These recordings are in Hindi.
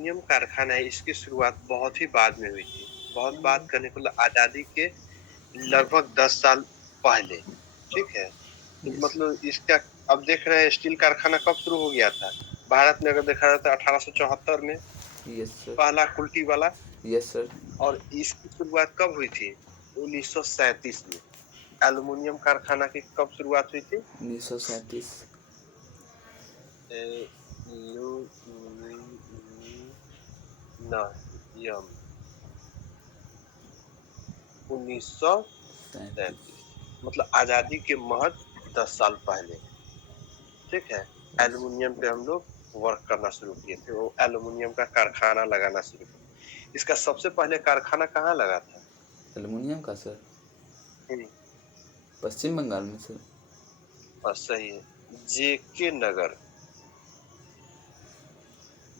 एल्युमिनियम कारखाना है, इसकी शुरुआत बहुत ही बाद में हुई थी। बहुत बात करने को आज़ादी के लगभग 10 साल पहले, ठीक है? तो यस। मतलब इसका अब देख रहे हैं स्टील कारखाना कब शुरू हो गया था? भारत में अगर देखा जाए तो 1874 में यस सर। पहला कुल्टी वाला। Yes sir. और इसकी शुरुआत कब हुई थी? 1937 में। एल्युमिनियम कारखाना की कब शुरुआत हुई थी? 1937। एल्युमिनियम 1937, 37। मतलब आजादी के महज 10 साल पहले, ठीक है? यस। एल्युमिनियम पे हम लोग वर्क करना शुरू किए थे, वो एल्युमिनियम का कारखाना लगाना शुरू किया। इसका सबसे पहले कारखाना कहाँ लगा था? एल्युमिनियम का सर हम्म, पश्चिम बंगाल में सर। और सही है, जेके नगर।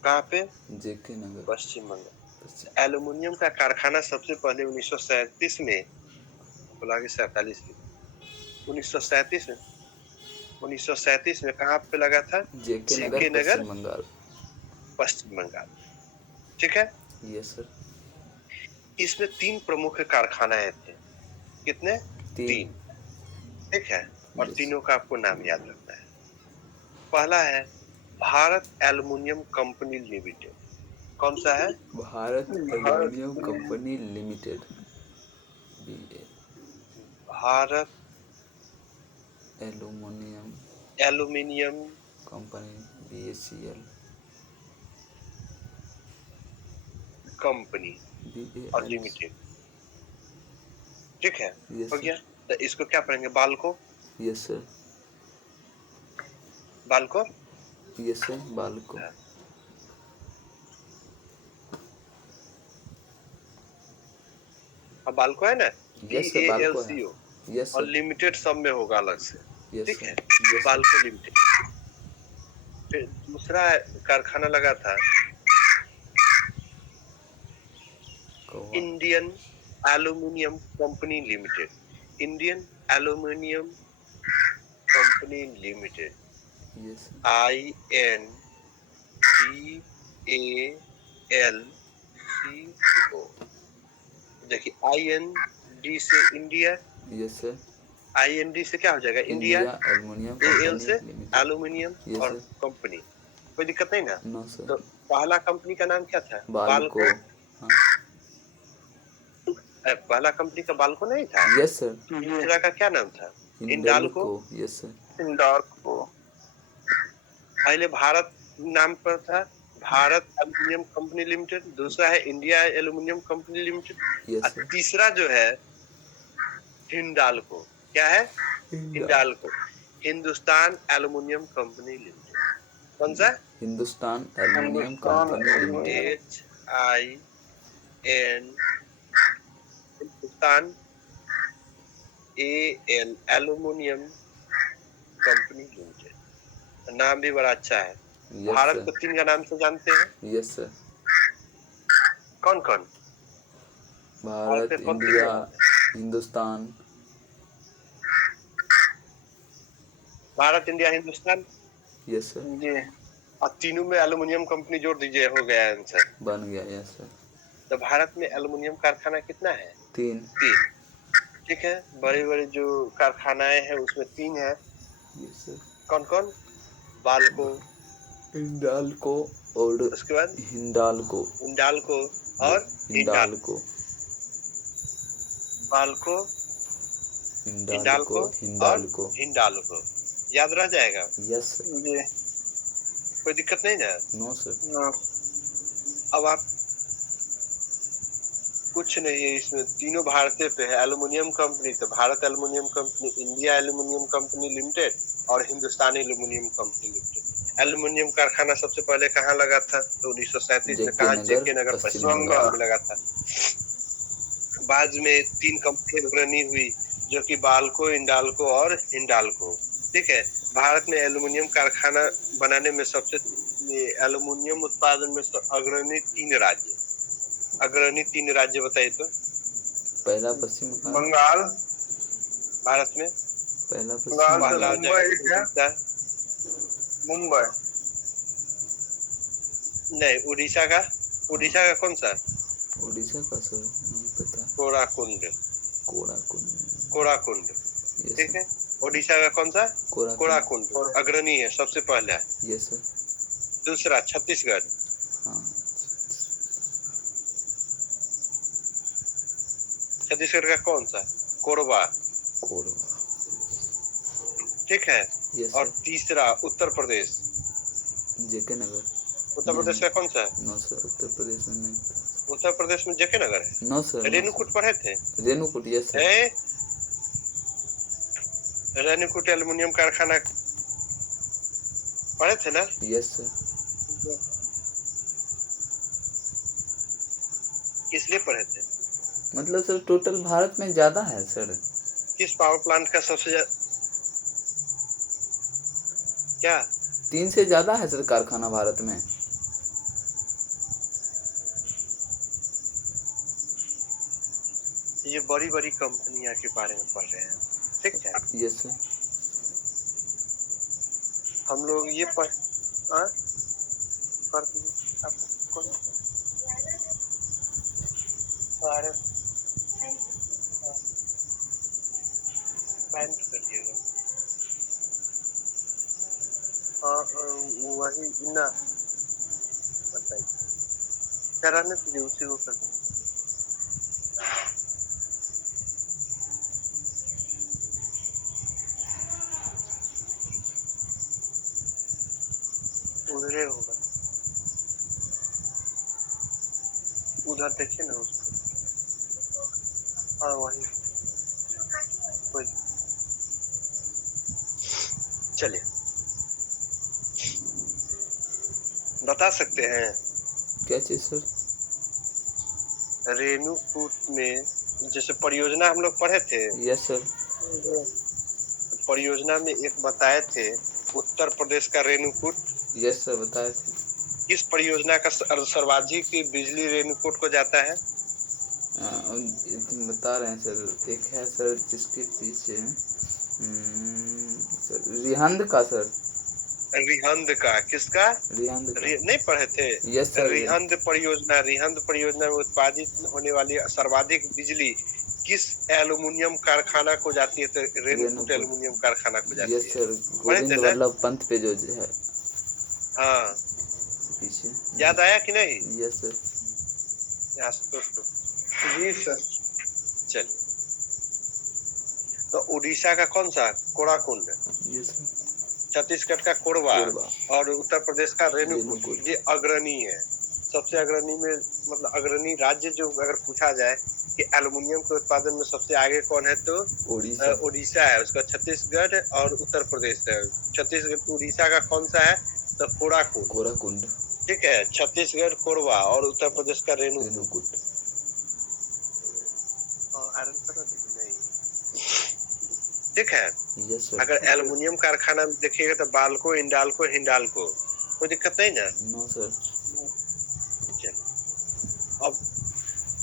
कहाँ पे? जेके नगर। पश्चिम बंगाल। पश्चिम। एल्युमिनियम का कारखाना सबसे पहले 1937 में, बोला कि 47 में, 1937 में 1937 में कहाँ पे लगा था? जेके नगर जेके नगर, पश्चिम बंगाल। पश्चिम बंगाल, ठीक है? Yes sir. इसमें 3 प्रमुख कारखाने थे। कितने? 3। 3, ठीक है? और यस। तीनों का आपको नाम याद रखना है। पहला है भारत एल्युमिनियम कंपनी लिमिटेड। कौन सा है? Bharat Bharat aluminium company limited. B A. Bharat aluminium aluminium company B A C L. Company B A और एल। लिमिटेड, ठीक है? यस हो सर। गया। तो इसको क्या पढ़ेंगे? BALCO. Yes sir. BALCO. Yes sir BALCO. अब बाल्को है ना, B yes sir A L BALCO है। सी ओ, यस और सर। लिमिटेड सब में होगा अलग से, यस ठीक सर। है? Yes sir. बाल्को लिमिटेड। फिर दूसरा कारखाना लगा था कौवा। Indian aluminium company limited. Indian aluminium company limited, yes sir. INDALCO। देखिए, IND से इंडिया, यस सर। IND से क्या हो जाएगा? India. India aluminium AL company से लिमिटेड। एल्युमिनियम यस और सर। कंपनी। कोई दिक्कत नहीं ना? No sir. तो पहला कंपनी का नाम क्या था? बाल्को। बाल्को। हाँ। पहला कंपनी का बाल्को नहीं था? Yes sir. दूसरा का क्या नाम था? इंडाल्को। हिंडाल्को। Yes sir. इंडाल्को। पहले भारत नाम पर था, भारत एल्युमिनियम कंपनी लिमिटेड। दूसरा है इंडिया एल्युमिनियम कंपनी लिमिटेड। और यस सर। तीसरा जो है हिंडाल्को। क्या है? Honda Hindalco, Hindustan aluminium company limited. कौन सा? Hindustan aluminium Hindustan company limited. Aluminium, HIN, Hindustan AL aluminium company limited. नाम भी बड़ा अच्छा है। Yes Bharat sir. को 3 का नाम से जानते हैं, यस सर। कौन कौन? भारत भारत के कौन 3 इंडिया का नाम है? Hindustan. Bharat, India, Hindustan. Yes sir. जी। और तीनों में एल्युमिनियम कंपनी जोड़ दीजिए, हो गया आंसर। बन गया। Yes sir. तो भारत में एल्युमिनियम कारखाना कितना है? 3। 3, ठीक है? बड़े-बड़े जो कारखानाएँ हैं उसमें 3 है। Yes sir. कौन-कौन? बाल्को, हिंडाल्को और उसके बाद हिंडाल्को। हिंडाल्को और हिंडाल्को। हिंडाल्को। बाल्को, हिंडाल्को हिंडाल्को और हिंडाल्को। हिंडाल्को। याद रह जाएगा? Yes sir. जी। कोई दिक्कत नहीं ना? No sir. हाँ। अब आप, कुछ नहीं है इसमें, तीनों भारतीय पे है। एल्युमिनियम कंपनी तो Bharat aluminium company, India aluminium company limited और Hindustan aluminium company limited. Aluminium कारखाना सबसे पहले कहाँ लगा था? तो 1937 में। जेके कहाँ? नगर जेके नगर, पश्चिम पश्चिम बंगाल। बंगाल में लगा था। बाद में 3 कंपनी अग्रणी हुई, जो कि बाल्को, इंडाल्को और हिंडाल्को, ठीक है? भारत में एल्युमिनियम कारखाना बनाने में सबसे, एल्युमिनियम उत्पादन में अग्रणी 3 राज्य, अग्रणी 3 राज्य बताइए तो। पहला पश्चिम बंगाल। बंगाल, भारत में पहला पश्चिम पहला बंगाल। जगह पे मिलता है मुंबई। नहीं, उड़ीसा का कौन सा? उड़ीसा का सर नहीं पता। कोराकुंड। कोराकुंड। यस ठीक सर। है, उड़ीसा का कौन सा? कोराकुंड। कोराकुंड अग्रणी है सबसे पहला। Yes sir. दूसरा छत्तीसगढ़। हाँ। छत्तीसगढ़ का कौन सा? कोरबा। ठीक है। यस और सर। तीसरा उत्तर प्रदेश। जेके नगर। उत्तर प्रदेश का कौन सा? नो सर, उत्तर प्रदेश में नहीं पता। उत्तर प्रदेश में जेके नगर है। No sir. रेणुकूट पढ़े थे? Renukoot yes sir. Renukoot aluminium कारखाना पढ़े थे ना? Yes sir. किस लिए पढ़े थे? मतलब सर टोटल भारत में ज्यादा है सर। किस पावर प्लांट का सबसे क्या? 3 से ज्यादा है सर कारखाना भारत में। ये बड़ी बड़ी कंपनियां के बारे में पढ़ रहे हैं, ठीक है। Yes sir. हम लोग ये पढ़ पैंट करिएगा। वही ना बताइए, कराने दीजिए उसी को कर दीजिए। उधरे होगा, उधर देखिए ना उसको। हाँ वही। चलिए बता सकते हैं क्या चीज सर? रेणुकूट में जैसे परियोजना हम लोग पढ़े थे। Yes sir. परियोजना में एक बताए थे उत्तर प्रदेश का रेणुकूट। यस सर बताए थे। किस परियोजना का सर्वाधिक बिजली रेणुकूट को जाता है? बता रहे हैं सर, एक है सर जिसके पीछे सर रिहंद का सर। रिहंद का किसका? रिहंद का। नहीं पढ़े थे? Yes sir. रिहंद परियोजना में उत्पादित होने वाली सर्वाधिक बिजली किस एल्युमिनियम कारखाना को जाती है? तो रेणुकूट एल्युमिनियम कारखाना को जाती है। यस सर, गोविंद वल्लभ पंत पे जो है। हाँ पीछे याद आया कि नहीं? Yes sir. जी सर। चलिए, तो उड़ीसा का कौन सा? कोराकुंड। Yes sir. छत्तीसगढ़ का कोरबा और उत्तर प्रदेश का रेणुकूट। ये अग्रणी है, सबसे अग्रणी में मतलब अग्रणी राज्य जो अगर पूछा जाए कि एल्युमिनियम के उत्पादन में सबसे आगे कौन है तो उड़ीसा है। उसका छत्तीसगढ़ और उत्तर प्रदेश है। छत्तीसगढ़ उड़ीसा का कौन सा है तो कोराकुंड। ठीक है, छत्तीसगढ़ कोरबा और उत्तर प्रदेश का रेणुकूट। ठीक है। Yes sir. अगर एल्युमिनियम कारखाना में देखिएगा तो बाल्को, इंडाल्को, हिंडाल्को, कोई दिक्कत नहीं ना? No sir. अब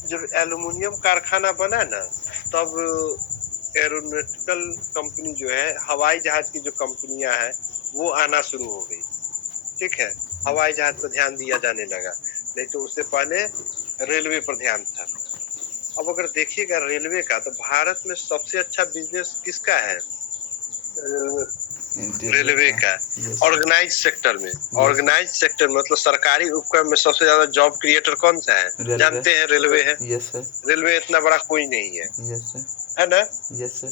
जब एल्युमिनियम कारखाना बना ना तब एरोनॉटिकल कंपनी जो है, हवाई जहाज की जो कंपनियां हैं वो आना शुरू हो गई। ठीक है, हवाई जहाज पर ध्यान दिया जाने लगा, नहीं तो उससे पहले रेलवे पर ध्यान था। अब अगर देखिएगा रेलवे का तो भारत में सबसे अच्छा बिजनेस किसका है? रेलवे का। ऑर्गेनाइज सेक्टर में, ऑर्गेनाइज सेक्टर मतलब सरकारी उपक्रम में सबसे ज्यादा जॉब क्रिएटर कौन सा है? जानते हैं, रेलवे है। Yes sir. रेलवे इतना बड़ा कोई नहीं है। Yes sir. है ना? Yes sir.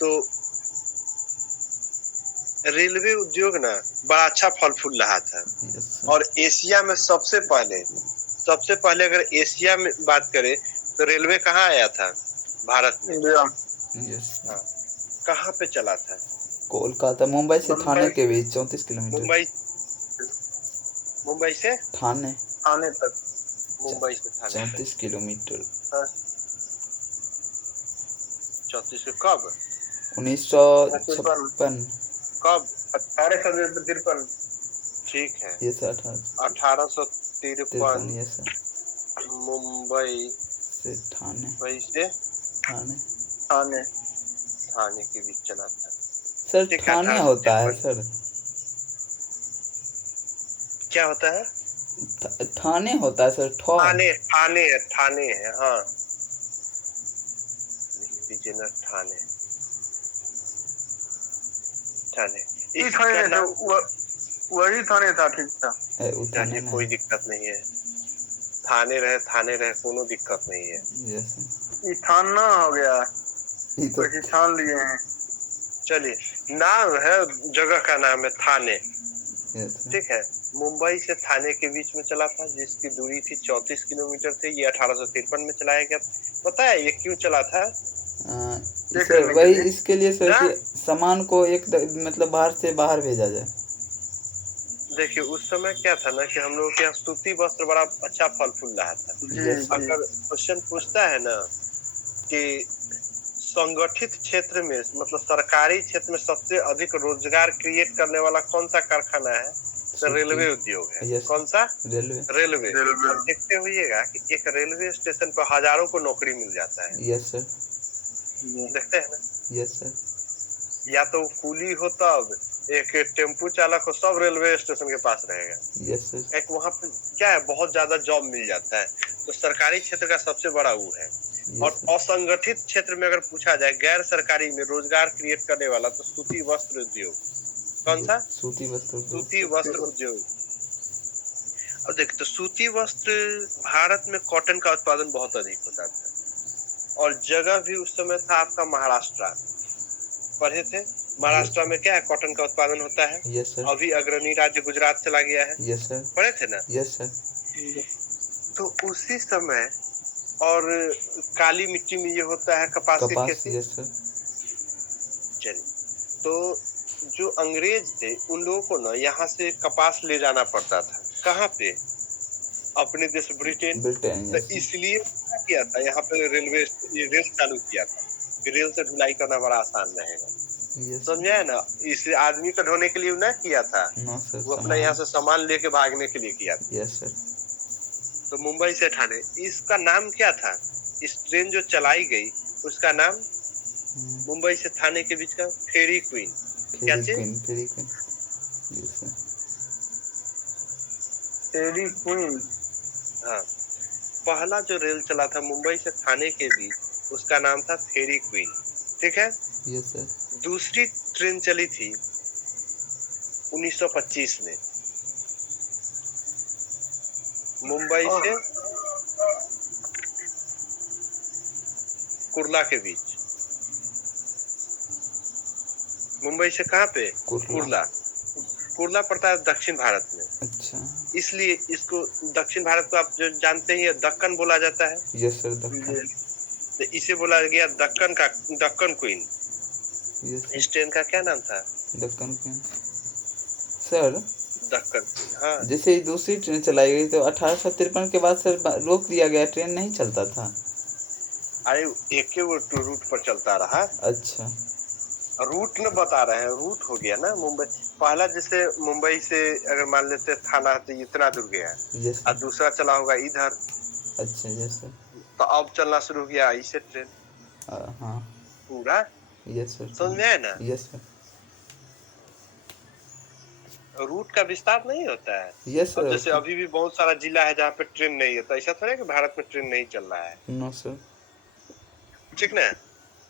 तो रेलवे उद्योग ना बड़ा अच्छा फल फूल रहा था। और एशिया में सबसे पहले अगर एशिया में बात करें तो रेलवे कहाँ आया था? भारत में। हाँ, कहाँ पे चला था? कोलकाता, मुंबई से थाने के बीच 34 किलोमीटर। मुंबई से थाने तक। मुंबई से थाने 34 किलोमीटर। 34 कब? 1956। कब? 1853। ठीक है, ये 1853 मुंबई से थाने के बीच चला था। सर। थाने होता है सर। क्या होता है? थाने होता है सर, ठौ। ठाणे है, हाँ। लिख दीजिए ना, ठाणे। इसका नाम वही थाने था, ठीक था। वो थाने चलिए, ना कोई है। दिक्कत नहीं है। थाने रहे कोनो दिक्कत नहीं है। यस ये थाना हो गया, ये तो वही ठान लिए हैं। चलिए, नाम है, जगह का नाम है थाने। यस ठीक है। मुंबई से थाने के बीच में चला था, जिसकी दूरी थी 34 किलोमीटर थी। ये 1853 में चलाया गया। पता है ये क्यों चला था? सर वही इसके लिए सर ना? कि सामान को मतलब बाहर से बाहर भेजा जाए। देखिए, उस समय क्या था ना कि हम लोग के यहाँ सूती वस्त्र बड़ा अच्छा फल फूल रहा था। यस अगर क्वेश्चन पूछता है ना कि संगठित क्षेत्र में, मतलब सरकारी क्षेत्र में सबसे अधिक रोजगार क्रिएट करने वाला कौन सा कारखाना है, तो रेलवे उद्योग है। यस कौन सा? रेलवे। अब देखते हुइएगा कि एक रेलवे स्टेशन पर हजारों को नौकरी मिल जाता है। Yes sir. देखते हैं ना। Yes sir. या तो कूली हो, तब एक टेम्पू चालक हो, सब रेलवे स्टेशन के पास रहेगा। Yes sir. एक वहाँ पे क्या है, बहुत ज्यादा जॉब मिल जाता है। तो सरकारी क्षेत्र का सबसे बड़ा वो है। और असंगठित क्षेत्र में अगर पूछा जाए, गैर सरकारी में रोजगार क्रिएट करने वाला, तो सूती वस्त्र उद्योग। कौन सा? सूती वस्त्र उद्योग। अब देख, तो सूती वस्त्र, भारत में कॉटन का उत्पादन बहुत अधिक होता था। और जगह भी उस समय था आपका महाराष्ट्र। पढ़े थे? महाराष्ट्र में क्या है, कॉटन का उत्पादन होता है। Yes sir. अभी अग्रणी राज्य गुजरात चला गया है। Yes sir. पढ़े थे ना? Yes sir. तो उसी समय, और काली मिट्टी में ये होता है कपास की खेती। Yes sir. चलिए, तो जो अंग्रेज थे उन लोगों को ना यहाँ से कपास ले जाना पड़ता था। कहाँ पे? अपने देश ब्रिटेन। तो इसलिए क्या किया था, यहाँ पे रेल चालू किया था। रेल से ढुलाई करना बड़ा आसान रहेगा। समझे है ना? इस आदमी को ढोने के लिए ना किया था, वो अपना यहाँ से सामान लेके भागने के लिए किया था। Yes sir. तो मुंबई से ठाणे, इसका नाम क्या था? इस ट्रेन जो चलाई गई उसका नाम मुंबई से थाने के बीच का फेरी क्वीन। क्या चीज? फेरी क्वीन। फेरी क्वीन। हाँ, पहला जो रेल चला था मुंबई से थाने के बीच, उसका नाम था फेरी क्वीन। ठीक है। Yes sir. दूसरी ट्रेन चली थी 1925 में, मुंबई से कुर्ला के बीच। मुंबई से कहाँ पे? कुर्ला। कुर्ला पड़ता है दक्षिण भारत में। अच्छा। इसलिए इसको दक्षिण भारत को आप जो जानते ही दक्कन बोला जाता है। Yes sir, Deccan. तो इसे बोला गया दक्कन क्वीन। इस ट्रेन का क्या नाम था? दक्कन क्वीन। सर, दक्कन। हाँ, जैसे दूसरी ट्रेन चलाई गई तो 1853 के बाद सर रोक दिया गया, ट्रेन नहीं चलता था। अरे एक ही रूट पर चलता रहा। अच्छा, रूट न बता रहे हैं, रूट हो गया ना। मुंबई पहला, जैसे मुंबई से अगर मान लेते थाना तो इतना दूर गया, और दूसरा चला होगा इधर। अच्छा, यस सर। तो अब चलना शुरू किया इसे ट्रेन। हाँ, पूरा। यस सर, समझ में आया ना? Yes sir. रूट का विस्तार नहीं होता है। Yes sir. जैसे अभी भी बहुत सारा जिला है जहाँ पे ट्रेन नहीं है, तो ऐसा थोड़ा है कि भारत में ट्रेन नहीं चल रहा है। No sir. ठीक ना?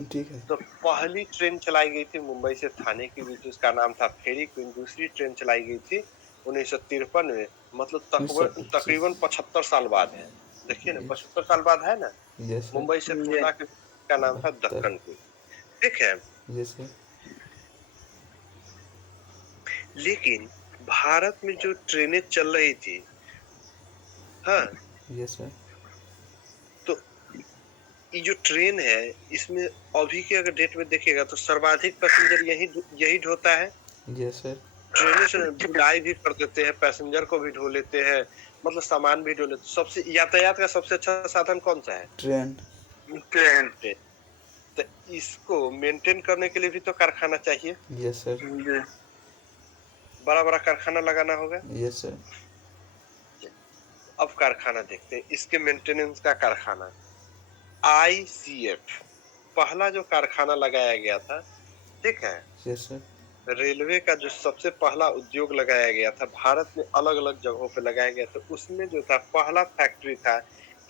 ठीक है। तो पहली ट्रेन चलाई गई थी मुंबई से थाने के बीच, उसका नाम था फेरी क्वीन। दूसरी ट्रेन चलाई गई थी 1953 में, मतलब तकरीबन 75 साल बाद है। देखिए ना, 75 साल बाद है ना। मुंबई से कुर्ला का नाम था दक्कन क्वीन। ठीक है। Yes sir. लेकिन भारत में जो ट्रेनें चल रही थी, हाँ, यस सर, तो ये जो ट्रेन है, इसमें अभी के अगर डेट में देखिएगा तो सर्वाधिक पैसेंजर यही ढोता है। Yes sir. ट्रेन से ढुलाई भी कर देते हैं, पैसेंजर को भी ढो लेते हैं, मतलब सामान भी ढो लेते। सबसे यातायात का सबसे अच्छा साधन कौन सा है? ट्रेन। ट्रेन। तो इसको मेंटेन करने के लिए भी तो कारखाना चाहिए। Yes sir. बड़ा बड़ा कारखाना लगाना होगा। Yes sir. अब कारखाना देखते हैं, इसके मेंटेनेंस का कारखाना ICF, पहला जो कारखाना लगाया गया था। ठीक है। Yes sir. रेलवे का जो सबसे पहला उद्योग लगाया गया था भारत में, अलग अलग जगहों पे लगाया गया था, उसमें जो था पहला फैक्ट्री था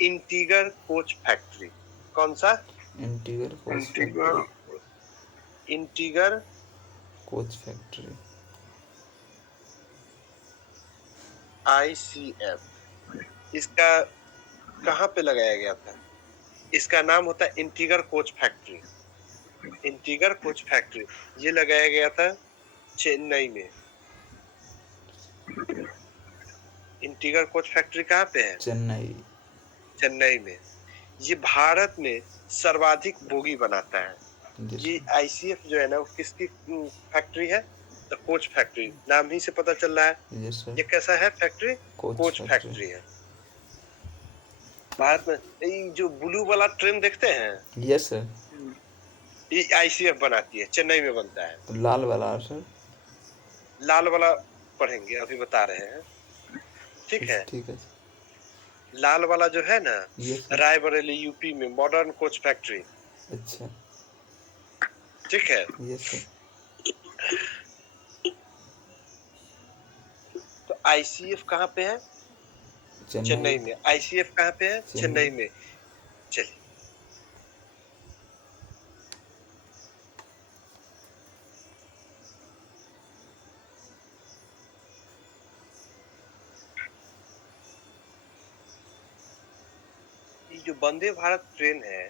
इंटीगर कोच फैक्ट्री। कौन सा? Integer coach integral factory. Integer coach factory. ICF। इसका कहाँ पे लगाया गया था? इसका नाम होता है integer coach factory. Integer coach factory ये लगाया गया था चेन्नई में। इंटीगर कोच फैक्ट्री कहाँ पे है? चेन्नई। चेन्नई में। ये भारत में सर्वाधिक बोगी बनाता है। ये ICF जो है ना, वो किसकी फैक्ट्री है? The coach factory. नाम ही से पता चल रहा है। यस सर। ये कैसा है फैक्ट्री? Coach factory. फैक्ट्री है। भारत में ये जो ब्लू वाला ट्रेन देखते हैं, यस सर। ये ICF बनाती है, चेन्नई में बनता है। तो लाल वाला सर? लाल वाला पढ़ेंगे, अभी बता रहे हैं। ठीक है। ठीक है। लाल वाला जो है ना, यस सर। रायबरेली यूपी में मॉडर्न कोच फैक्ट्री। अच्छा। ठीक है। Yes sir. तो ICF कहाँ पे है? चेन्नई चेन्नई में। ICF कहाँ पे है? चेन्नई में। चलिए, ये जो वंदे भारत ट्रेन है,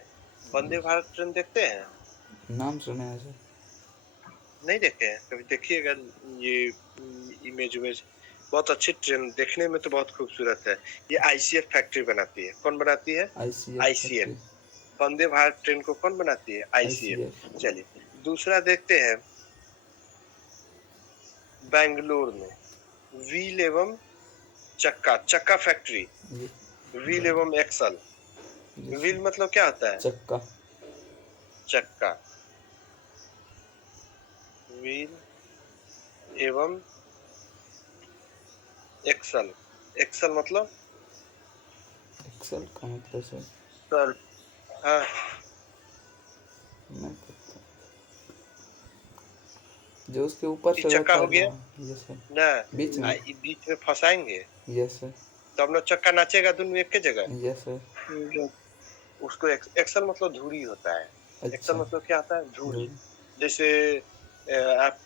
वंदे भारत ट्रेन देखते हैं? नाम सुना है सर। नहीं देखे हैं? कभी देखिएगा। ये इमेज बहुत अच्छी ट्रेन, देखने में तो बहुत खूबसूरत है। ये ICF फैक्ट्री बनाती है। कौन बनाती है? ICF। वंदे भारत ट्रेन को कौन बनाती है? ICF। चलिए, दूसरा देखते हैं। बेंगलोर में व्हील एवं चक्का फैक्ट्री। व्हील एवं एक्सल। व्हील मतलब क्या होता है? चक्का। चक्का। व्हील एवं एक्सल। एक्सल मतलब? एक्सल का मतलब सर? सर हाँ, मैं पता। जो उसके ऊपर से चक्का हो गया यस सर। ना, बीच में। बीच में फंसाएंगे यस सर। तब ना चक्का नाचेगा दोनों एक के जगह। Yes sir. उसको एक्सल मतलब धुरी होता है। अच्छा। एक्सल मतलब क्या होता है? धुरी। धुरी। जैसे आप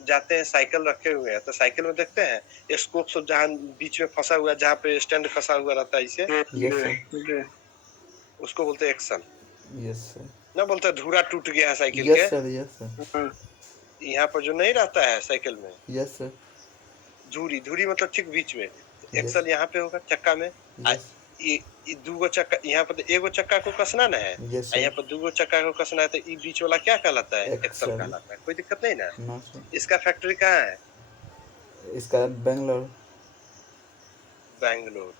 जाते हैं, साइकिल रखे हुए हैं, तो साइकिल में देखते हैं स्कोप सब जहाँ बीच में फंसा हुआ, जहाँ पे स्टैंड फंसा हुआ रहता है, इसे यस सर। उसको बोलते हैं एक्सल। Yes sir. ना बोलते हैं धुरा टूट गया है साइकिल यस के। सर। Yes sir. यहाँ पर जो नहीं रहता है साइकिल में, यस सर। धुरी। धुरी मतलब ठीक बीच में। यस। एक्सल यहाँ पे होगा चक्का में। यस। ये दूगो चक्का, यहाँ पर एगो चक्का को कसना ना है, यस यहाँ सर। पर दूगो चक्का को कसना है, तो ये बीच वाला क्या कहलाता है? Axle axle. कहलाता है। कोई दिक्कत नहीं ना? No sir. इसका फैक्ट्री कहाँ है? इसका बेंगलोर। बेंगलोर।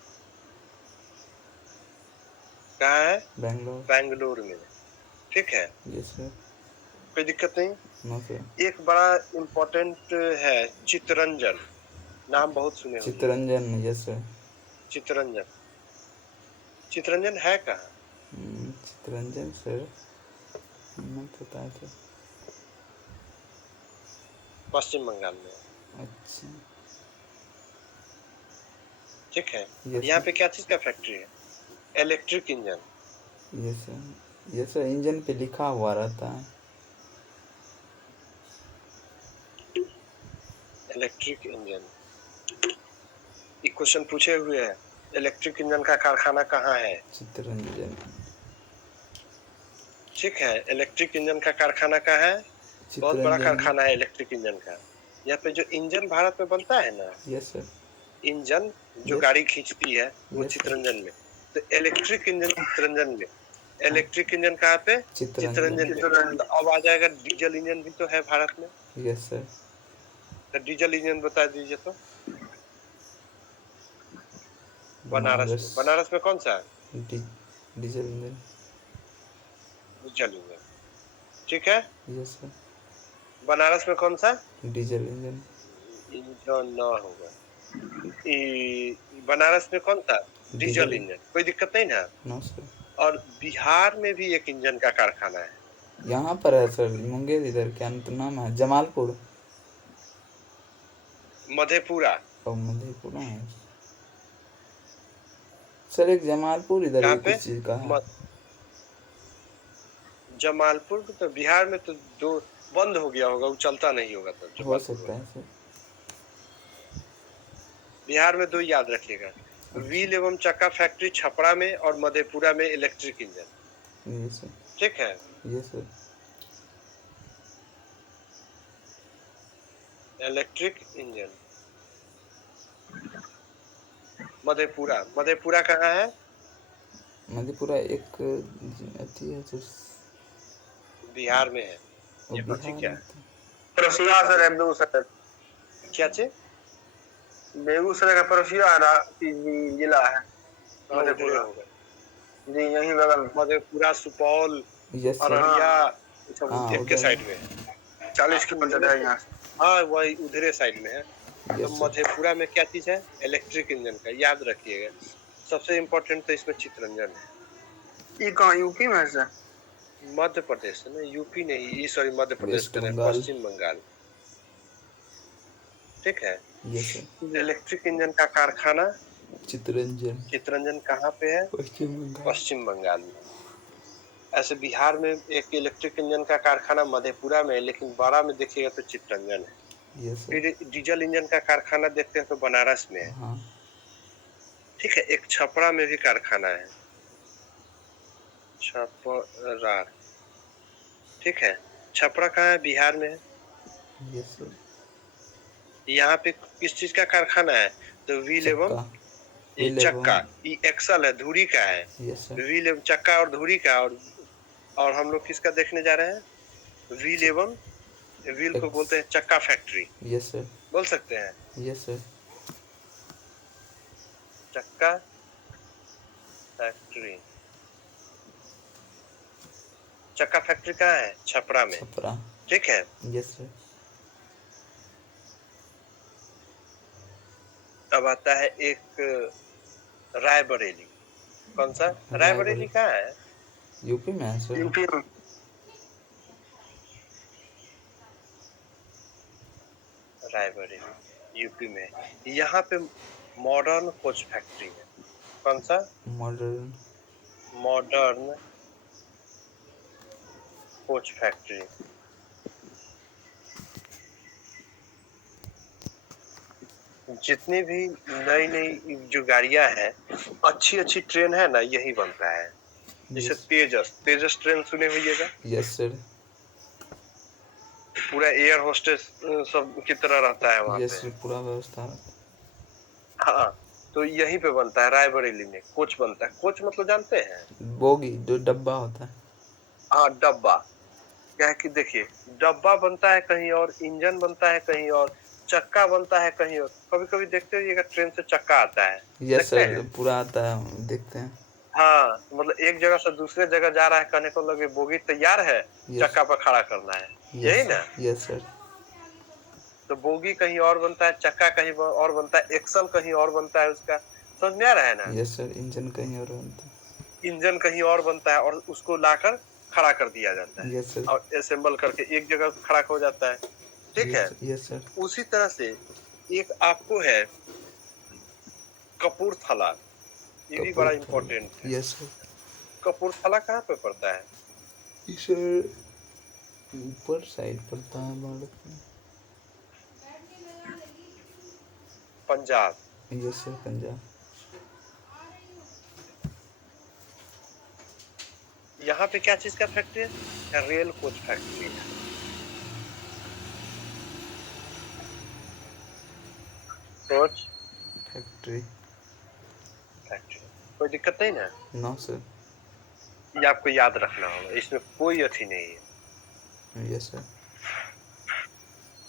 कहाँ है? बेंगलोर। बेंगलोर में। ठीक है, यस सर। कोई दिक्कत नहीं। No sir. एक बड़ा इम्पोर्टेंट है चितरंजन। नाम बहुत सुने होंगे। चितरंजन। Yes sir. चितरंजन। चितरंजन है कहाँ? चितरंजन सर मैं पता है। पश्चिम बंगाल में। अच्छा। ठीक है। यस यहाँ सर। पे क्या चीज का फैक्ट्री है? Electric engine. Yes sir. Yes sir, engine पे लिखा हुआ रहता है। Electric engine. ये क्वेश्चन पूछे हुए हैं, इलेक्ट्रिक इंजन का कारखाना कहाँ है? चितरंजन। ठीक है, इलेक्ट्रिक इंजन का कारखाना कहाँ है? बहुत बड़ा कारखाना है इलेक्ट्रिक इंजन का। यहाँ पे जो इंजन भारत में बनता है ना, यस सर। इंजन जो गाड़ी खींचती है, वो चितरंजन में। तो इलेक्ट्रिक इंजन चितरंजन में। इलेक्ट्रिक इंजन कहाँ पे? चितरंजन में। तो अब आ जाएगा डीजल इंजन भी तो है भारत में। Yes sir. तो डीजल इंजन बता दीजिए तो। बनारस में कौन सा है? Diesel engine. Diesel engine. ठीक है। Yes sir. बनारस में कौन सा? Diesel engine. इंजन ना होगा। बनारस में कौन सा? Diesel engine. कोई दिक्कत नहीं ना? No sir. और बिहार में भी एक इंजन का कारखाना है। यहाँ पर है सर, मुंगेर इधर, क्या तो नाम है, जमालपुर मधेपुरा। और मधेपुरा है सर। एक जमालपुर इधर कहाँ ही पे? कुछ चीज का है। म- जमालपुर तो बिहार में तो दो बंद हो गया होगा, वो चलता नहीं होगा तब हो जमालपुर सकता वाला। है सर। बिहार में दो याद रखिएगा, अच्छा, व्हील एवं चक्का फैक्ट्री छपरा में और मधेपुरा में इलेक्ट्रिक इंजन। ये सर, ठीक है, ये sir. Electric engine Madhepura. Madhepura कहाँ है? मधेपुरा एक अथी है सर, बिहार में है। वो ये कथी बिहार क्या में है? था। पड़ोसिया सर है बेगूसराय। क्या चीज? बेगूसराय का पड़ोसिया जिला है हाँ, उधरे मधेपुरा। होगा। जी यही बगल में। Madhepura, Supaul, yes sir. अररिया, हाँ ये सब हाँ एक के उधर। साइड में है। 40 तो किलोमीटर उनमें है से, यहाँ से। हाँ वही उधरे साइड में है। तो यस सर। मधेपुरा में क्या चीज है? इलेक्ट्रिक इंजन का, याद रखिएगा। सबसे इम्पोर्टेंट तो इसमें चित्रंजन है। ये कहाँ यूपी में है सर? मध्य प्रदेश है ना, यूपी नहीं, ये सॉरी मध्य प्रदेश वेस्ट कर रहे हैं, बंगाल। पश्चिम बंगाल। ठीक है। Yes sir. इलेक्ट्रिक इंजन का कारखाना चितरंजन, चित्रंजन कहाँ पे है? पश्चिम बंगाल। पश्चिम बंगाल में। ऐसे बिहार में एक इलेक्ट्रिक इंजन का कारखाना मधेपुरा में है, लेकिन बड़ा में देखिएगा तो चित्रंजन है। Yes sir. फिर डीजल इंजन का कारखाना देखते हैं तो बनारस में है। हाँ। ठीक है, एक छपरा में भी कारखाना है, छपरा। ठीक है, छपरा कहाँ है? बिहार में है। Yes sir. यहाँ पे किस चीज का कारखाना है? तो व्हील एवं चक्का, ये व्हील चक्का, एवं। ये एक्सल है, धुरी का है। Yes sir. व्हील एवं चक्का और धुरी का। और हम लोग किसका देखने जा रहे हैं? व्हील एवं, व्हील को बोलते हैं चक्का फैक्ट्री, यस सर। बोल सकते हैं, यस सर। चक्का फैक्ट्री। चक्का फैक्ट्री कहाँ है? छपरा में। छपरा। ठीक है। Yes sir. अब आता है एक रायबरेली। कौन सा? रायबरेली कहाँ है? यूपी में है सर। यूपी में। रायबरेली यूपी में। यहाँ पे मॉडर्न कोच फैक्ट्री है। कौन सा? मॉडर्न। Modern coach factory. जितनी भी नई नई जो गाड़ियां हैं, अच्छी अच्छी ट्रेन है ना, यही बनता है। जैसे तेजस ट्रेन सुने होइएगा, यस सर। पूरा एयर होस्टेस सब की तरह रहता है वहां यस पे। सर, पूरा व्यवस्था। हाँ, तो यहीं पे बनता है, रायबरेली में कोच बनता है। कोच मतलब जानते हैं? बोगी, जो डब्बा होता है। हाँ, डब्बा। क्या है कि देखिए, डब्बा बनता है कहीं और, इंजन बनता है कहीं और, चक्का बनता है कहीं और। कभी कभी देखते होइएगा ट्रेन से चक्का आता है, यस देखते सर, हैं। पूरा आता है, देखते हैं। हाँ, मतलब एक जगह से दूसरे जगह जा रहा है, कहने को लगे बोगी तैयार है, यस। चक्का पर खड़ा करना है, यस। यही ना। Yes sir. तो बोगी कहीं और बनता है, चक्का कहीं और बनता है, एक्सल कहीं और बनता है उसका। समझ में आ रहा है ना। यस सर, इंजन कहीं और बनता इंजन कहीं और बनता है और उसको लाकर खड़ा कर दिया जाता है। है, यस सर। और असेंबल करके एक जगह खड़ा हो जाता है। ठीक है। यस। Yes sir. उसी तरह से एक आपको है कपूरथला, ये भी बड़ा इम्पोर्टेंट कपूरथला। है। Yes sir. कपूरथला कहाँ पे पड़ता है? सर ऊपर साइड पड़ता है भारत में। पंजाब। Yes sir, Punjab. यहाँ पे क्या चीज का फैक्ट्री है? रेल कोच फैक्ट्री है। Coach factory. फैक्ट्री, कोई दिक्कत नहीं ना। No sir. ये आपको याद रखना होगा, इसमें कोई अथी नहीं है। Yes sir.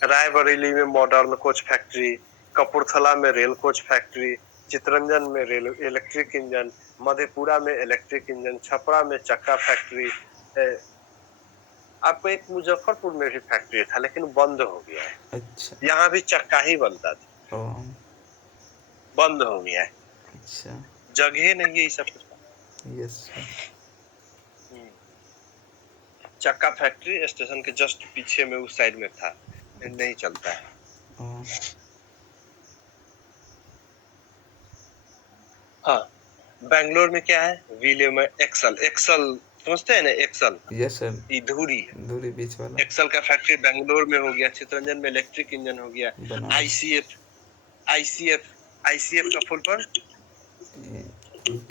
रायबरेली में मॉडर्न कोच फैक्ट्री, कपूरथला में रेल कोच फैक्ट्री, चितरंजन में रेल इलेक्ट्रिक इंजन, मधेपुरा में इलेक्ट्रिक इंजन, छपरा में चक्का फैक्ट्री। आपको एक मुजफ्फरपुर में भी फैक्ट्री था, लेकिन बंद हो गया है। अच्छा। यहाँ भी चक्का ही बनता था, ओ, बंद हो गया है। अच्छा। जगह नहीं है ये सब कुछ। Yes sir. चक्का फैक्ट्री स्टेशन के जस्ट पीछे में उस साइड में था, नहीं चलता है। हाँ हाँ, बैंगलोर में क्या है, विलियम एक्सल, एक्सल समझते हैं ना, एक्सल यस सर, ये धुरी है, दूरी बीच वाला एक्सल का फैक्ट्री बैंगलोर में हो गया, चितरंजन में इलेक्ट्रिक इंजन हो गया, बनारस। आईसीएफ आईसीएफ आईसीएफ का फुल फॉर्म,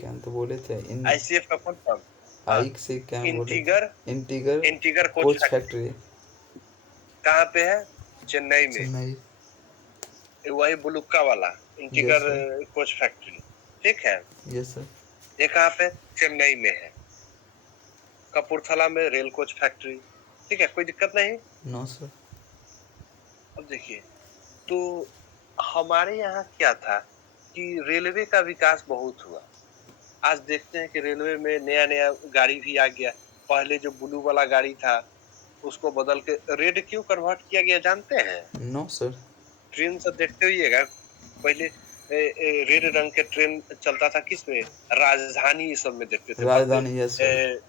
क्या तो बोले थे आईसीएफ का फुल फॉर्म आइक से क्या बोले थे? Integer integer coach coach factory factory कहाँ पे है, चेन्नई में, चेन्नई। वही बुलुक्का वाला इंटीगर Yes, कोच फैक्ट्री, ठीक है। यस सर। ये कहाँ पे, चेन्नई में है। कपूरथला में रेल कोच फैक्ट्री, ठीक है, कोई दिक्कत नहीं। No sir. अब देखिए, तो हमारे यहाँ क्या था कि रेलवे का विकास बहुत हुआ। आज देखते हैं कि रेलवे में नया नया गाड़ी भी आ गया। पहले जो ब्लू वाला गाड़ी था उसको बदल के रेड क्यों कन्वर्ट किया गया जानते हैं? No sir. ट्रेन से देखते होइएगा, पहले रेड रंग के ट्रेन चलता था, किस में, राजधानी ये सब में देखते थे, राजधानी, यस सर।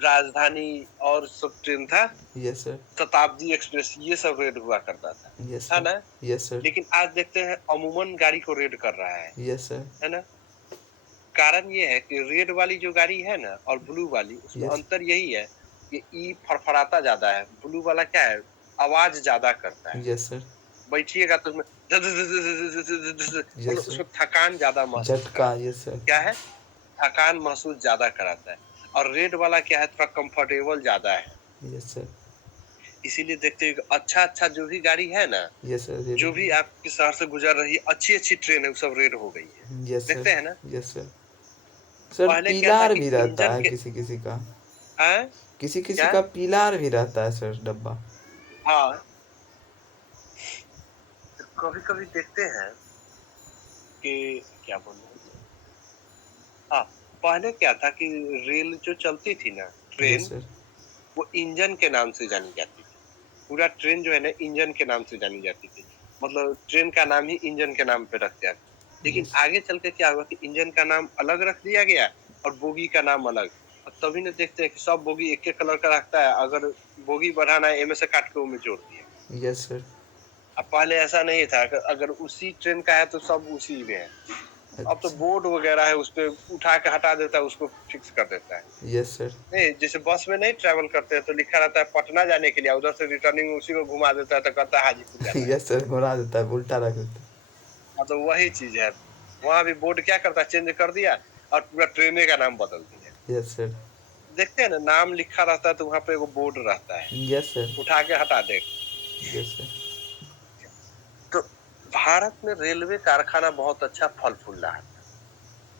राजधानी और सब ट्रेन था, यस सर। शताब्दी एक्सप्रेस, ये सब रेड हुआ करता था, यस है सर। ना। Yes sir. लेकिन आज देखते हैं अमूमन गाड़ी को रेड कर रहा है यस सर। है ना। कारण ये है कि रेड वाली जो गाड़ी है ना और ब्लू वाली, उसमें Yes. अंतर यही है कि ई फड़फड़ाता ज्यादा है, ब्लू वाला क्या है, आवाज ज्यादा करता है। Yes sir. बैठिएगा तो उसमें Yes, उसमें थकान ज्यादा महसूस झटका, यस सर। क्या है, थकान महसूस ज्यादा कराता है। और रेड वाला क्या है, थोड़ा कंफर्टेबल ज्यादा है। Yes sir. इसीलिए देखते हैं कि अच्छा अच्छा जो भी गाड़ी है ना, यस सर। जो भी आपके शहर से गुजर रही है, अच्छी अच्छी ट्रेन है, वो सब रेड हो गई है। यस देखते सर। हैं ना, यस सर। सर पहले क्या था पीलार कि भी रहता इंजन है के किसी किसी का, हैं, किसी किसी क्या? का पीलार भी रहता है सर, डब्बा। हाँ, कभी कभी देखते हैं कि क्या बोल रहे हैं, हाँ, पहले क्या था कि रेल जो चलती थी ना, ट्रेन, यस सर। वो इंजन के नाम से जानी जाती थी। पूरा ट्रेन जो है ना इंजन के नाम से जानी जाती थी, मतलब ट्रेन का नाम ही इंजन के नाम पे रखते हैं। लेकिन Yes. आगे चल के क्या हुआ कि इंजन का नाम अलग रख दिया गया और बोगी का नाम अलग। और तभी न देखते हैं कि सब बोगी एक एक कलर का रखता है, अगर बोगी बढ़ाना है एम से काट के उनमें जोड़ दिया। Yes sir. अब पहले ऐसा नहीं था, अगर उसी ट्रेन का है तो सब उसी में है। अब तो बोर्ड वगैरह है, उस पे उठा के हटा देता है, उसको फिक्स कर देता है। Yes sir. नहीं, जैसे बस में नहीं ट्रैवल करते हैं तो लिखा रहता है पटना जाने के लिए, उधर से रिटर्निंग उसी को घुमा देता है तो कहता है हाजीपुर जाना है। यस सर, घुरा देता है, उल्टा रख देता है। हाँ, तो वही चीज है, वहाँ भी बोर्ड क्या करता है, चेंज कर दिया और पूरा ट्रेन का नाम बदल दिया। Yes sir. देखते हैं ना, नाम लिखा रहता है तो वहाँ पे एगो बोर्ड रहता है, यस सर। उठा के हटा दे। Yes sir. तो भारत में रेलवे कारखाना बहुत अच्छा फल फूल रहा है।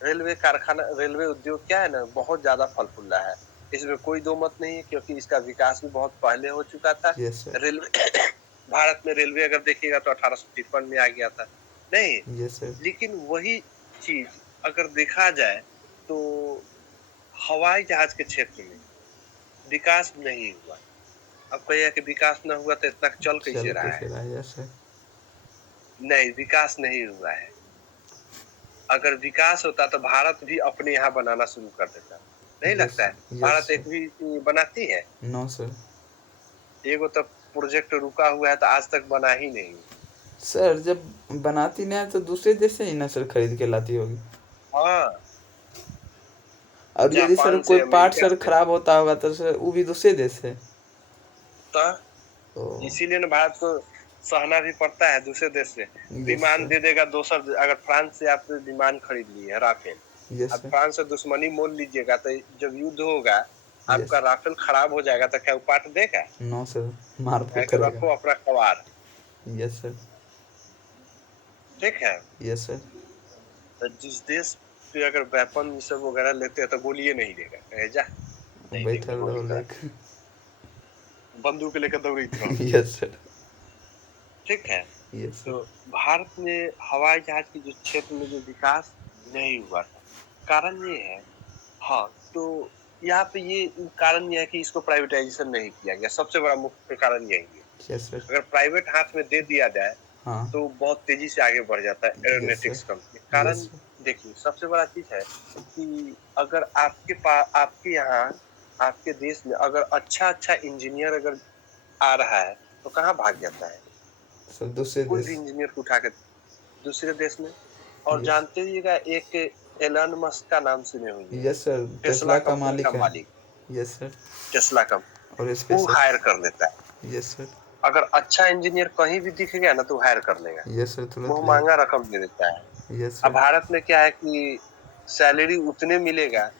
रेलवे कारखाना, रेलवे उद्योग क्या है ना, बहुत ज्यादा फल फूल रहा है, इसमें कोई दो मत नहीं है, क्योंकि इसका विकास भी बहुत पहले हो चुका था। Yes sir. रेलवे भारत में रेलवे अगर देखिएगा तो 1853 में आ गया था, नहीं। Yes sir. लेकिन वही चीज अगर देखा जाए तो हवाई जहाज के क्षेत्र में विकास नहीं हुआ। अब कहिए कि विकास न हुआ तो इतना चल कैसे रहा है? Yes sir. नहीं, विकास नहीं हुआ है। अगर विकास होता तो भारत भी अपने यहाँ बनाना शुरू कर देता, नहीं लगता है? भारत एक भी बनाती है? No sir. एगो तो प्रोजेक्ट रुका हुआ है तो आज तक बना ही नहीं। सर जब बनाती नहीं है तो दूसरे देश से ही ना सर खरीद के लाती होगी। हाँ, और यदि सर जापान कोई से, पार्ट अमेरिका सर से। खराब होता होगा तो सर वो भी दूसरे देश से। तो इसीलिए ना भारत को सहना भी पड़ता है दूसरे देश से। विमान दे देगा दोसर, अगर फ्रांस से आप विमान खरीद लिए राफेल, अब फ्रांस से दुश्मनी मोल लीजिएगा तो जब युद्ध होगा आपका राफेल खराब हो जाएगा तो क्या पार्ट देगा? नो सर, मार फूक करेगा। रखो अपना कवार। Yes sir. ठीक है। Yes sir. तो जिस देश पे अगर वेपन सब वगैरह लेते हैं तो गोलियां नहीं देगा, कहे जा बैठल रहो लेके बंदूक लेकर दौड़ी रहो। Yes sir. ठीक है। यस तो भारत में हवाई जहाज के जो क्षेत्र में जो विकास नहीं हुआ था, कारण ये है, हाँ, तो यहाँ पे ये कारण ये है कि इसको प्राइवेटाइजेशन नहीं किया गया। सबसे बड़ा मुख्य कारण यही है। Yes sir. अगर प्राइवेट हाथ में दे दिया जाए हाँ, तो बहुत तेजी से आगे बढ़ जाता है एरोनॉटिक्स कंपनी। कारण देखिए, सबसे बड़ा चीज है कि अगर आपके पास, आपके यहाँ आपके देश में अगर अच्छा इंजीनियर अगर आ रहा है तो कहाँ भाग जाता है? सर दूसरे कोई देश। भी इंजीनियर को उठा के दूसरे देश में। और यस। जानते होइएगा एक एलन मस्क का नाम सुने होंगे, यस सर, टेस्ला टेस्ला का कंपनी का मालिक है। मालिक, यस सर। टेस्ला कंपनी, और वो स्पेस। हायर कर लेता है। Yes sir. अगर अच्छा इंजीनियर कहीं भी दिख गया ना तो हायर कर लेगा, यस सर, तुरंत वो ले। महंगा रकम दे देता है। यस अब सर। भारत में क्या है कि सैलरी उतने मिलेगा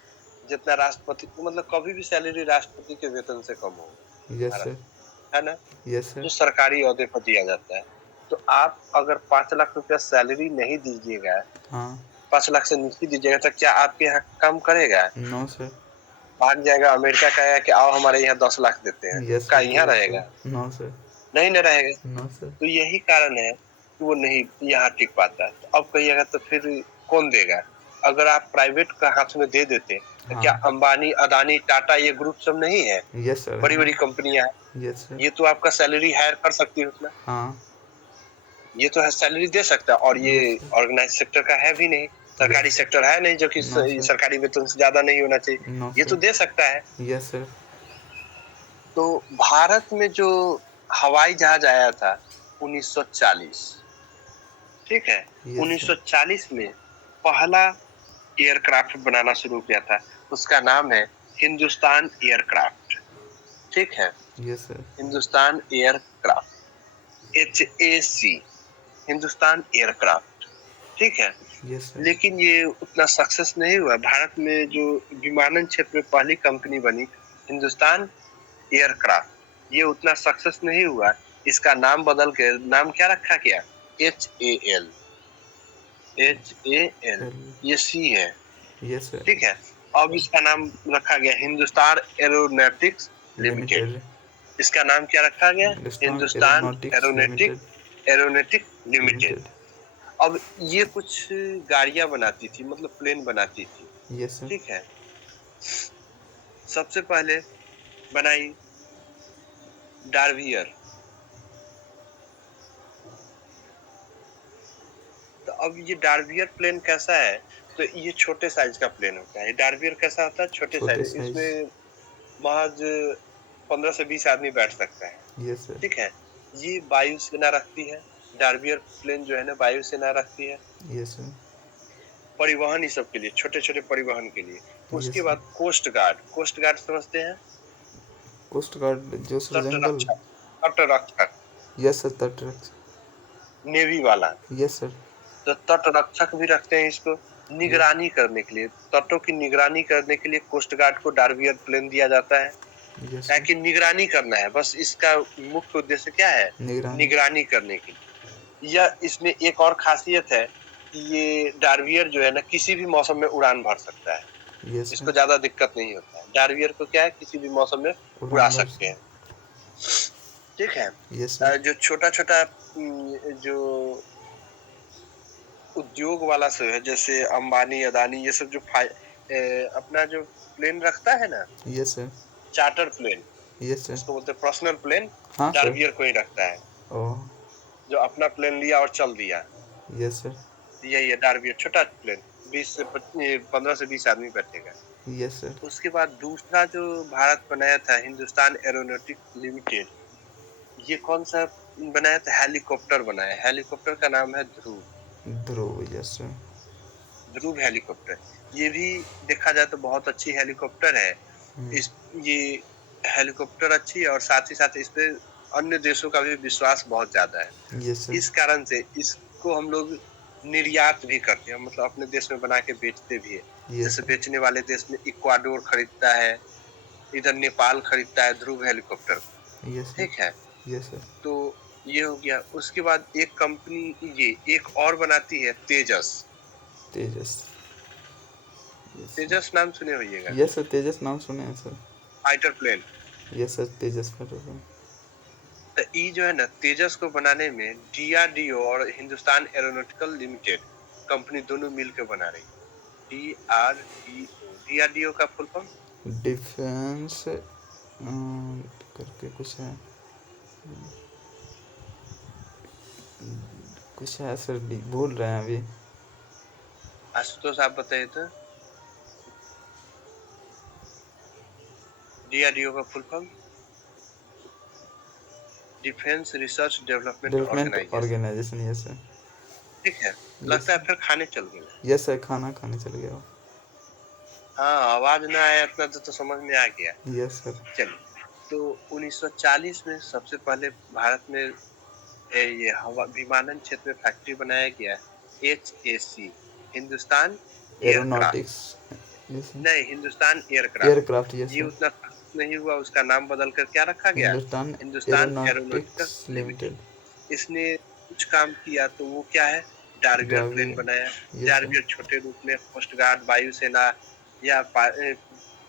जितना राष्ट्रपति को, मतलब कभी भी सैलरी राष्ट्रपति के वेतन से कम हो यस भारत, सर। है ना, यस जो सर। सरकारी ओहदे पर दिया जाता है। तो आप अगर 5 लाख रुपया सैलरी नहीं दीजिएगा, हाँ। 5 लाख से नीचे दीजिएगा, तो क्या आपके यहाँ काम करेगा? No sir. भाग जाएगा, अमेरिका कहेगा कि आओ हमारे यहाँ 10 लाख देते हैं, यस का सर, यहाँ तुरंत रहेगा? सर। No sir. नहीं न रहेगा। No sir. तो यही कारण है कि वो नहीं यहाँ टिक पाता है। तो अब कहिएगा तो फिर कौन देगा? अगर आप प्राइवेट का हाथ में दे देते तो हाँ। क्या अंबानी, अदानी, टाटा ये ग्रुप सब नहीं है? Yes sir. बड़ी हाँ। बड़ी कंपनियां हैं, यस सर। ये तो आपका सैलरी हायर कर सकती है उतना, हाँ। ये तो है सैलरी दे सकता है। और ये यस सर। ऑर्गेनाइज सेक्टर का है भी नहीं, सरकारी यस। सेक्टर है नहीं, जो कि नो सर। सरकारी वेतन से ज्यादा नहीं होना चाहिए, नो ये तो सर। दे सकता है। Yes sir. तो भारत में जो हवाई जहाज आया था 1940, ठीक है, यस सर। 1940 में पहला एयरक्राफ्ट बनाना शुरू किया था, उसका नाम है हिंदुस्तान एयरक्राफ्ट, ठीक है, yes sir. Hindustan aircraft, HAC, Hindustan aircraft, ठीक है। Yes sir. लेकिन ये उतना सक्सेस नहीं हुआ। भारत में जो विमानन क्षेत्र में पहली कंपनी बनी हिंदुस्तान एयरक्राफ्ट, ये उतना सक्सेस नहीं हुआ। इसका नाम बदल के नाम क्या रखा गया? HAL, HAL, ये C है, यस सर। ठीक है। अब इसका नाम रखा गया हिंदुस्तान एरोनॉटिक्स लिमिटेड। लिमिटेड। इसका नाम क्या रखा गया? Hindustan aeronautics aeronautic limited. Aeronautic limited. Limited. अब ये कुछ गाड़ियां बनाती थी, मतलब प्लेन बनाती थी, यस सर। ठीक है। सबसे पहले बनाई डार्वियर। तो अब ये डार्वियर प्लेन कैसा है? तो ये छोटे साइज का प्लेन होता है। डार्वियर कैसा होता है? छोटे छोटे साइज। साइज। इसमें महज 15 से 20 आदमी बैठ सकता है, यस सर। ठीक है। ये वायुसेना रखती है, डार्वियर प्लेन जो है ना वायुसेना रखती है, यस सर। परिवहन ही सब के लिए, छोटे छोटे परिवहन के लिए। यस उसके सर। बाद कोस्ट गार्ड। कोस्ट गार्ड समझते हैं? कोस्ट गार्ड जो सर तट जंगल। रक्षक, तट रक्षक, यस सर, तट रक्षक। नेवी वाला। Yes sir. तो तट रक्षक भी रखते हैं इसको, यस। निगरानी करने के लिए, तटों की निगरानी करने के लिए कोस्ट गार्ड को डार्वियर प्लेन दिया जाता है। Yes sir. ताकि निगरानी करना है, बस इसका मुख्य उद्देश्य क्या है? निगरानी। निगरानी करने की। यह इसमें एक और खासियत है कि ये डार्वियर जो है ना किसी भी मौसम में उड़ान भर सकता है, यस इसको सर। ज्यादा दिक्कत नहीं होता है। डार्वियर को क्या है, किसी भी मौसम में उड़ा उड़ान भर सकते से। हैं, ठीक है। Yes sir. जो छोटा छोटा जो उद्योग वाला सब है, जैसे अंबानी, अदानी, ये सब जो अपना जो प्लेन रखता है ना, yes sir. Charter plane, yes sir. उसको बोलते हैं पर्सनल प्लेन, हाँ सर। डार्वियर को ही रखता है। ओह। जो अपना प्लेन लिया और चल दिया, यस सर। यही है डार्वियर, छोटा प्लेन, 15 से 20 आदमी बैठेगा। Yes sir. उसके बाद दूसरा जो भारत बनाया था हिंदुस्तान एरोनॉटिक लिमिटेड, ये कौन सा बनाया था? हेलीकॉप्टर बनाया। हेलीकॉप्टर का नाम है Dhruv, Dhruv. Yes sir. Dhruv helicopter. ये भी देखा जाए तो बहुत अच्छी हेलीकॉप्टर है। इस ये हेलीकॉप्टर अच्छी है और साथ ही साथ इस पे अन्य देशों का भी विश्वास बहुत ज्यादा है। Yes sir. इस कारण से इसको हम लोग निर्यात भी करते हैं, मतलब अपने देश में बना के बेचते भी है। यस जैसे सर। बेचने वाले देश में इक्वाडोर खरीदता है, इधर नेपाल खरीदता है ध्रुव हेलीकॉप्टर, यस सर। ठीक है। Yes sir. तो ये हो गया। उसके बाद एक कंपनी ये एक और बनाती है, तेजस। तेजस। यस तेजस नाम सुने होइएगा, सर। यस सर, तेजस नाम सुने हैं sir. Fighter plane. Yes sir, Tejas fighter. तो ये जो है ना तेजस को बनाने में DRDO और हिंदुस्तान एरोनॉटिकल लिमिटेड कंपनी दोनों मिलकर बना रही है। DRDO का फुल फॉर्म डिफेंस करके कुछ है, कुछ है सर, भूल रहे हैं अभी। आशुतोष आप बताइए तो। DRDO का full form defence research development development organisation, organisation. Yes sir. ठीक है। लगता है फिर खाने चल गए। यस सर, खाना खाने चल गया वो। हाँ, आवाज ना आया इतना तो समझ में आ गया। Yes sir. चलिए, तो 1940 में सबसे पहले भारत में ये हवा विमानन क्षेत्र में फैक्ट्री बनाया गया, HAC, Hindustan aircraft. Aeronautics. Yes sir. नहीं, हिंदुस्तान एयरक्राफ्ट। एयरक्राफ्ट। यस ये सर। उतना नहीं हुआ, उसका नाम बदल कर क्या रखा गया, Hindustan Hindustan aeronautics aeronautics limited. Limited. इसने कुछ काम किया तो वो क्या है, डार्वियर प्लेन ड्रावियर। बनाया। Yes sir. डार्वियर छोटे रूप में कोस्ट गार्ड, वायुसेना या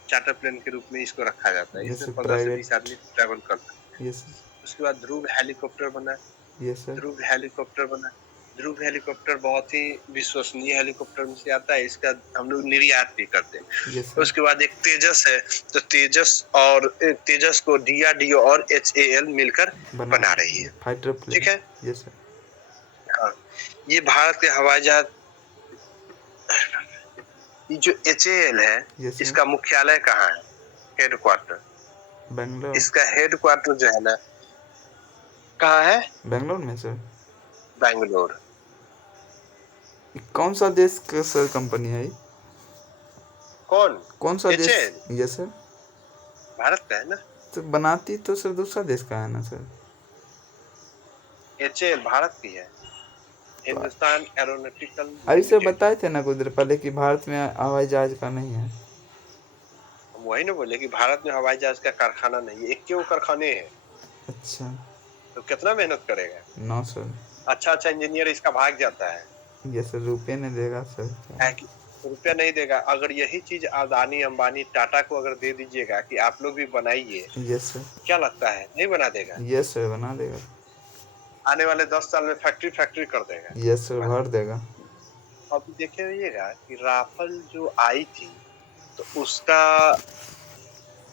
चार्टर प्लेन के रूप में इसको रखा जाता है। यस इसमें सर, 15 से 20 प्राइवेट। आदमी ट्रैवल करता है। Yes sir. उसके बाद ध्रुव हेलीकॉप्टर बना। Yes sir. ध्रुव हेलीकॉप्टर बना। ध्रुव हेलीकॉप्टर बहुत ही विश्वसनीय हेलीकॉप्टर में से आता है, इसका हम लोग निर्यात भी करते हैं। Yes sir. उसके बाद एक तेजस है, तो तेजस को DRDO और HAL मिलकर बना रही है, फाइटर प्लेन। ठीक है। Yes sir. हाँ, ये भारत के हवाई जहाज। ये जो HAL है, यस सर। इसका मुख्यालय कहाँ है, हेडक्वार्टर। बेंगलोर। इसका हेडक्वार्टर जो है ना, कहाँ है, बेंगलोर में सर। बैंगलोर। कौन सा देश का सर कंपनी है ये? कौन सा देश? HAL yes sir. भारत का है ना। तो बनाती तो सर दूसरा देश का है ना सर। HAL भारत की है, हिंदुस्तान एरोनॉटिकल अरे सर लिमिटेड। बताए थे ना कुछ देर पहले कि भारत में हवाई जहाज का नहीं है। हम वही ना बोले कि भारत में हवाई जहाज का कारखाना नहीं है, एक क्यों कारखाने हैं, अच्छा। तो कितना मेहनत करेगा। 9 सर। अच्छा इंजीनियर इसका भाग जाता है। ये सर रुपये नहीं देगा सर। है कि रुपया नहीं देगा। अगर यही चीज अदानी अंबानी टाटा को अगर दे दीजिएगा कि आप लोग भी बनाइए, यस सर। क्या लगता है नहीं बना देगा। यस सर, बना देगा। आने वाले 10 साल में फैक्ट्री कर देगा। यस सर, भर देगा। अब देखिएगा कि राफेल जो आई थी, तो उसका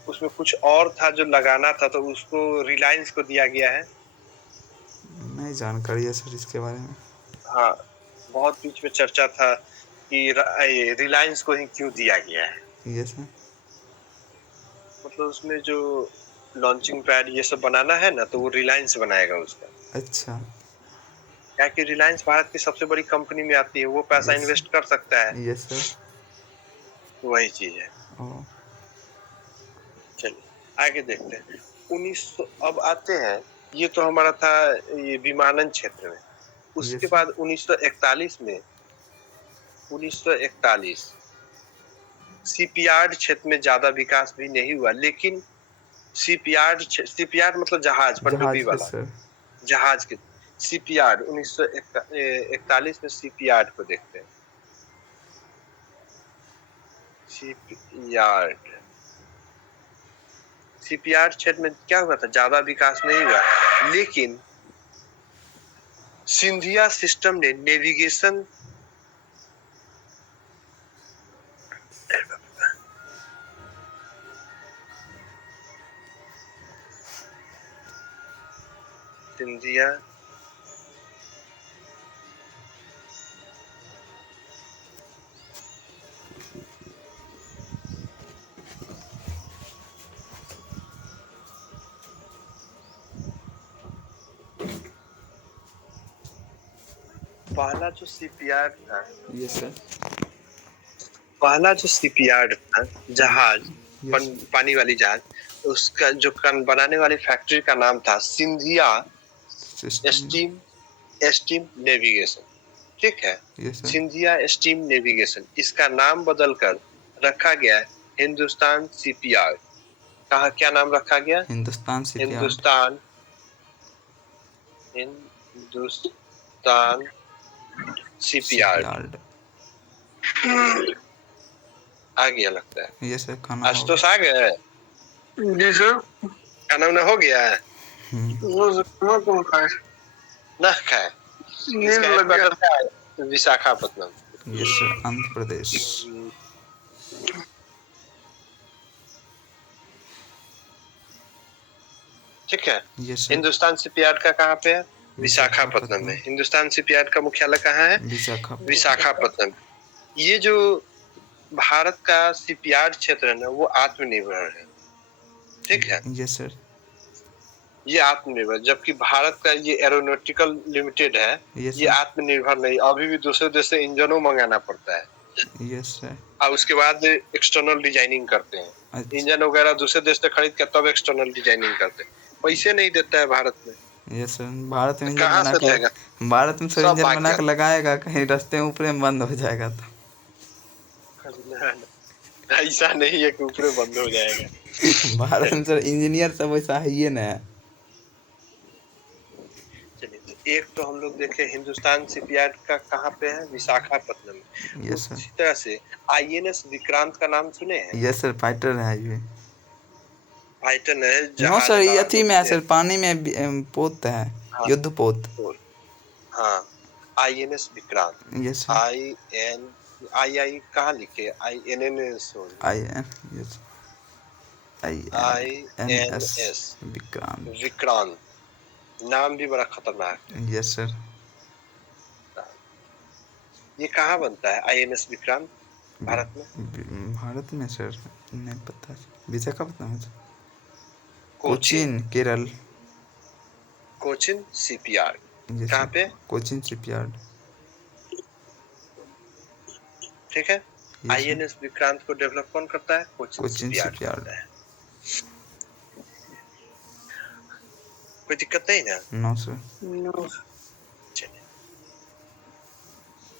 उसमें कुछ और था जो लगाना था, तो उसको रिलायंस को दिया गया है। नहीं जानकारी है सर इसके बारे में। हाँ, बहुत बीच में चर्चा था कि रिलायंस को ही क्यों दिया गया है। Yes sir. मतलब उसमें जो लॉन्चिंग पैड ये सब बनाना है ना, तो वो रिलायंस बनाएगा उसका। अच्छा। क्या कि रिलायंस भारत की सबसे बड़ी कंपनी में आती है, वो पैसा यस इन्वेस्ट कर सकता है। Yes sir. वही चीज है। ओ। चलिए आगे देखते हैं। 1900 अब आते हैं, ये तो हमारा था ये विमानन क्षेत्र में। उसके यस बाद 1941 सीपीयार्ड क्षेत्र में ज्यादा विकास भी नहीं हुआ, लेकिन सीपीयार्ड मतलब जहाज, पनडुब्बी जहाज के वाला सर। जहाज के। सीपीयार्ड 1941 में सीपीयार्ड को देखते हैं। सीपीयार्ड क्षेत्र में क्या हुआ था, ज्यादा विकास नहीं हुआ, लेकिन सिंधिया सिस्टम ने नेविगेशन सिंधिया पहला जो सीपीयार्ड था, यस सर। पहला जो सीपीयार्ड था जहाज, यस। पानी वाली जहाज, उसका जो बनाने वाली फैक्ट्री का नाम था सिंधिया सिस्टम। स्टीम नेविगेशन, ठीक है। Yes sir. Scindia steam navigation, इसका नाम बदलकर रखा गया हिंदुस्तान सीपीयार्ड। कहा क्या नाम रखा गया, हिंदुस्तान शिपयार्ड। हिंदुस्तान सीपीयार्ड। शिपयार्ड। आ गया लगता है। यस सर, खाना हो आशुतोष आ गए, जी सर। खाना उना हो गया है। वो खाना कौन खाए? ना खाए, नींद इसका लग गया। हेडक्वार्टर क्या है, विशाखापत्तनम। Yes sir, Andhra Pradesh. ठीक है। Yes sir. हिंदुस्तान शिपयार्ड का कहाँ पे है, विशाखापत्तनम में। हिंदुस्तान शिपयार्ड का मुख्यालय कहाँ है, विशाखापत्तनम। ये जो भारत का शिपयार्ड क्षेत्र है ना, वो आत्मनिर्भर है। ठीक है, यस सर। ये आत्मनिर्भर, जबकि भारत का ये एरोनॉटिकल लिमिटेड है, यस ये सर। आत्मनिर्भर नहीं, अभी भी दूसरे देश से इंजनों मंगाना पड़ता है यस सर। और उसके बाद एक्सटर्नल डिजाइनिंग करते हैं। अच्छा। इंजन वगैरह दूसरे देश से खरीद के तब एक्सटर्नल डिजाइनिंग करते हैं। पैसे नहीं देता है भारत में, यस सर। भारत में तो इंजन कहाँ बना से के, देगा? भारत में सर सब इंजन भाग बना के जाता लगाएगा, कहीं रास्ते में ऊपरे में बंद हो जाएगा तो। है। ऐसा नहीं है कि ऊपर बंद हो जाएगा। भारत में सर इंजीनियर सब वैसा है ही ना। चलिए, तो एक तो हम लोग देखे हिंदुस्तान शिपयार्ड का कहाँ पे है, विशाखापट्टनम में। Yes sir. उसी तरह से आईएनएस विक्रांत का नाम सुने हैं? यस सर, फाइटर है ये। फाइटर है, नो जहाज सर, ये हमारा अथी में है बोलते सर, हैं। पानी में पोत है, हाँ, युद्ध पोत। तो हाँ, INS Vikrant. Yes sir. I कहाँ लिखे, INNS हो, I N, yes, INNS INS Vikrant. Vikrant, नाम भी बड़ा खतरनाक है। यस सर। ये कहाँ बनता है INS विक्रांत भारत में? भारत में सर नहीं पता, विशाखापट्टनम है sir. Cochin, Cochin, Kerala. Cochin shipyard. Yes कहाँ सर, पे? कोचीन शिपयार्ड। ठीक है। यस सर, INS विक्रांत को डेवलप कौन करता है? Cochin Cochin shipyard shipyard. करता है। कोई दिक्कत नहीं ना? No sir. चलिए,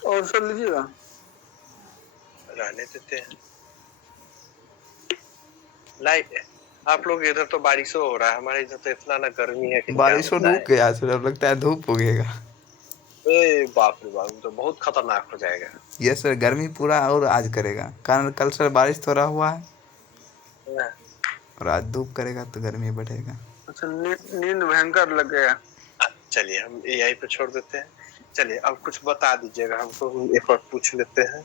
और सर लीजिएगा। रहने देते हैं। लाइट है। आप लोग इधर तो बारिशों हो रहा है, हमारे इधर तो इतना ना गर्मी है कि क्या बारिश रुक बताएं। गया सर, अब लगता है धूप उगेगा। ए बाप रे बाप, तो बहुत खतरनाक हो जाएगा। यस सर, गर्मी पूरा और आज करेगा, कारण कल सर बारिश थोड़ा हुआ है हाँ। और आज धूप करेगा तो गर्मी बढ़ेगा। अच्छा, नींद भयंकर लग गया। चलिए, हम AI पे छोड़ देते हैं। चलिए, अब कुछ बता दीजिएगा हमको, हम एक बार पूछ लेते हैं।